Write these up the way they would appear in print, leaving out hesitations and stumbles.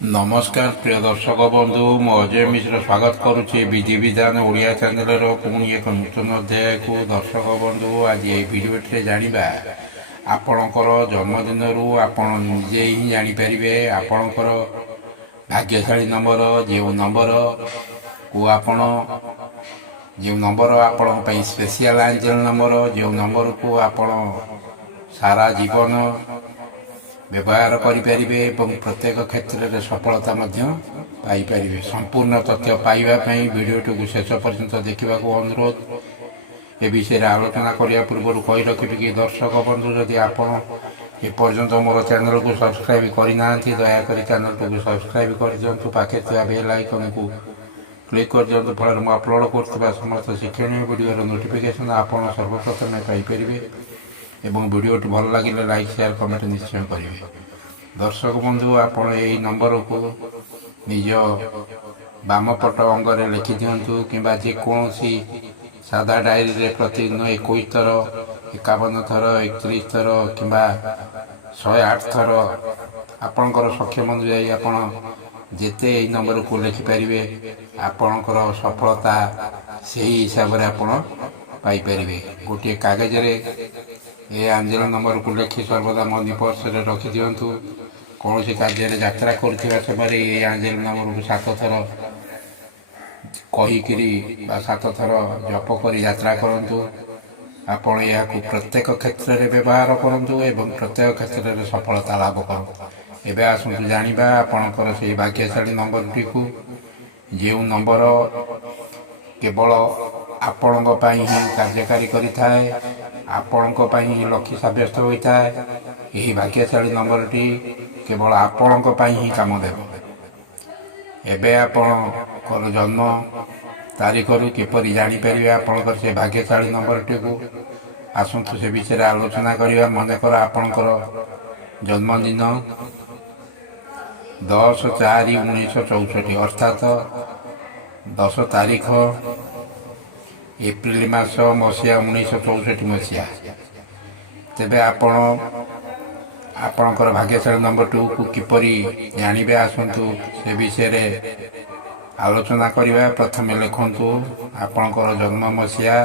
नमस्कार प्रिय दर्शक बंधु मु अजय मिश्र स्वागत करुच्ची विधि विधान ओडिया चैनल पुणी एक नूतन अध्याय को दर्शक बंधु आज ये भिडियो जाना आपणकर जन्मदिन आपण निजे ही जानीपर आपणकर भाग्यशाली नंबर जो नंबर को आपण जो नंबर आपण स्पेशल एंजल नंबर जो नंबर को आपण सारा जीवन व्यवहार करें और प्रत्येक क्षेत्र में सफलता पाइपर संपूर्ण तथ्य पाइबापी भिडटी को शेष पर्यंत देखा अनुरोध ए विषय आलोचना करने पूर्व कही रखी कि दर्शक बंधु जदि आपण एपर्यंत मोर चैनल को सब्सक्राइब करना दयाकोरी चैनल को सब्सक्राइब कर दिंतु पाखे बेल आइकन को क्लिक कर दिंतु फल मुझे अपलोड कर समस्त शिक्षण वीडियो नोटिफिकेशन आप सर्वप्रथम पाइपर एवं वीडियोटी भल लगे लाइक शेयर कमेंट निश्चय करेंगे। दर्शक बंधु आपण यही नंबर को निज बामपट अंगरे लिखि दिंतु कि जेकोसी सादा डायरी रे प्रतिदिन 21 थर 51 थर 31 थर कि 108 थर आपणकर सक्षम अनुजाई आपण जेते यही नंबर को लिखिपारे आपणकर सफलता से ही हिसाब से आपण पाइपर गोटे कागज ये एंजल नंबर को लिखि सर्वदा मनी पर्स रखी दिंतु कौन सी कार्य यात्रा कर समय ये एंजल नंबर को 7 थर कहीकि 7 थर जप कर यात्रा करूँ आपण या प्रत्येक क्षेत्र में व्यवहार करूँ एवं प्रत्येक क्षेत्र में सफलता लाभ करूँ। एवं आसतु जाना आपणकर से भाग्यशाली नंबर टी को जो नंबर केवल आपण ही कार्यकारी करें आपण ही लक्ष्य सब्यस्त होता है। यही भाग्यशाली नंबर टी केवल आपण ही काम देव। एबे आपण जन्म तारीख रु किपर जापर आपणकर से भाग्यशाली नंबर टी को आसतु से विषय आलोचना करवा। मनकर आपणकर जन्मदिन 10/4/1964 अर्थात 10 तारीख एप्रिल मास मसीहा 1964 मसीहा। तेबे आपणकर भाग्यशाली नंबर टू को किपरि जानिबे आसतु से विषय आलोचना करवा। प्रथम लिखु आपणकर जन्म मसीहा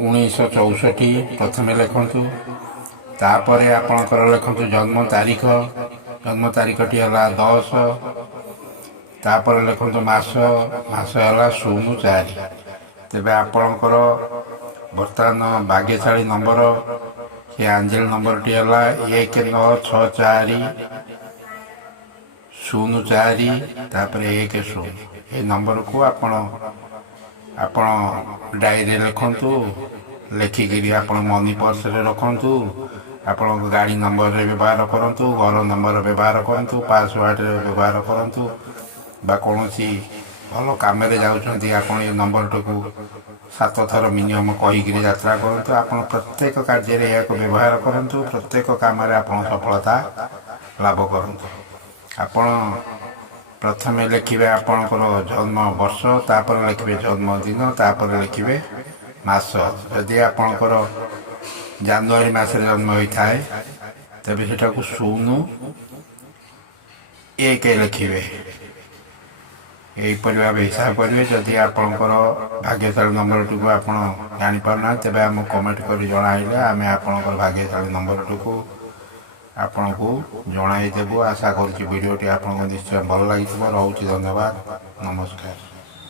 1964 प्रथम लिखु तापर आपणकर लिखु जन्म तारीख टी है 10 तापर लिखु मास है 04। तेबे आपणकर बर्तमान भाग्यशाली नंबर से एंजल नंबर टी है 196404 तापर 10 ये नंबर को आपण डायरी लिखु लिखिकी आप मनी पर्स रखु आपण गाड़ी नंबर रे व्यवहार करूँ घर नंबर व्यवहार करूँ पासवर्ड व्यवहार करूँ कौन भल कम जाऊँच आप नंबर टी को 7 थर मिनिमम कहीकि यात्रा करूँ। आप प्रत्येक कार्य व्यवहार करूँ प्रत्येक कम आप सफलता लाभ करूँ। आपण प्रथम लिखे आपणकर जन्म वर्ष तापर लिखे जन्मदिन तापर लिखे मास। जदि आपणकर जनवरी मास जन्म होता है तेज सेटा को 01 लिखे यहीपर भाव हिसाब करेंगे। जदि आपणकर भाग्यशाली नंबर टी को आप जापारना तेज आम कमेंट कर जन आम आपणकर भाग्यशाली नंबर टी को आपण को जनईदेवु। आशा करुँच भिडियोटी आपको निश्चय भल लगी। रोचे धन्यवाद। नमस्कार।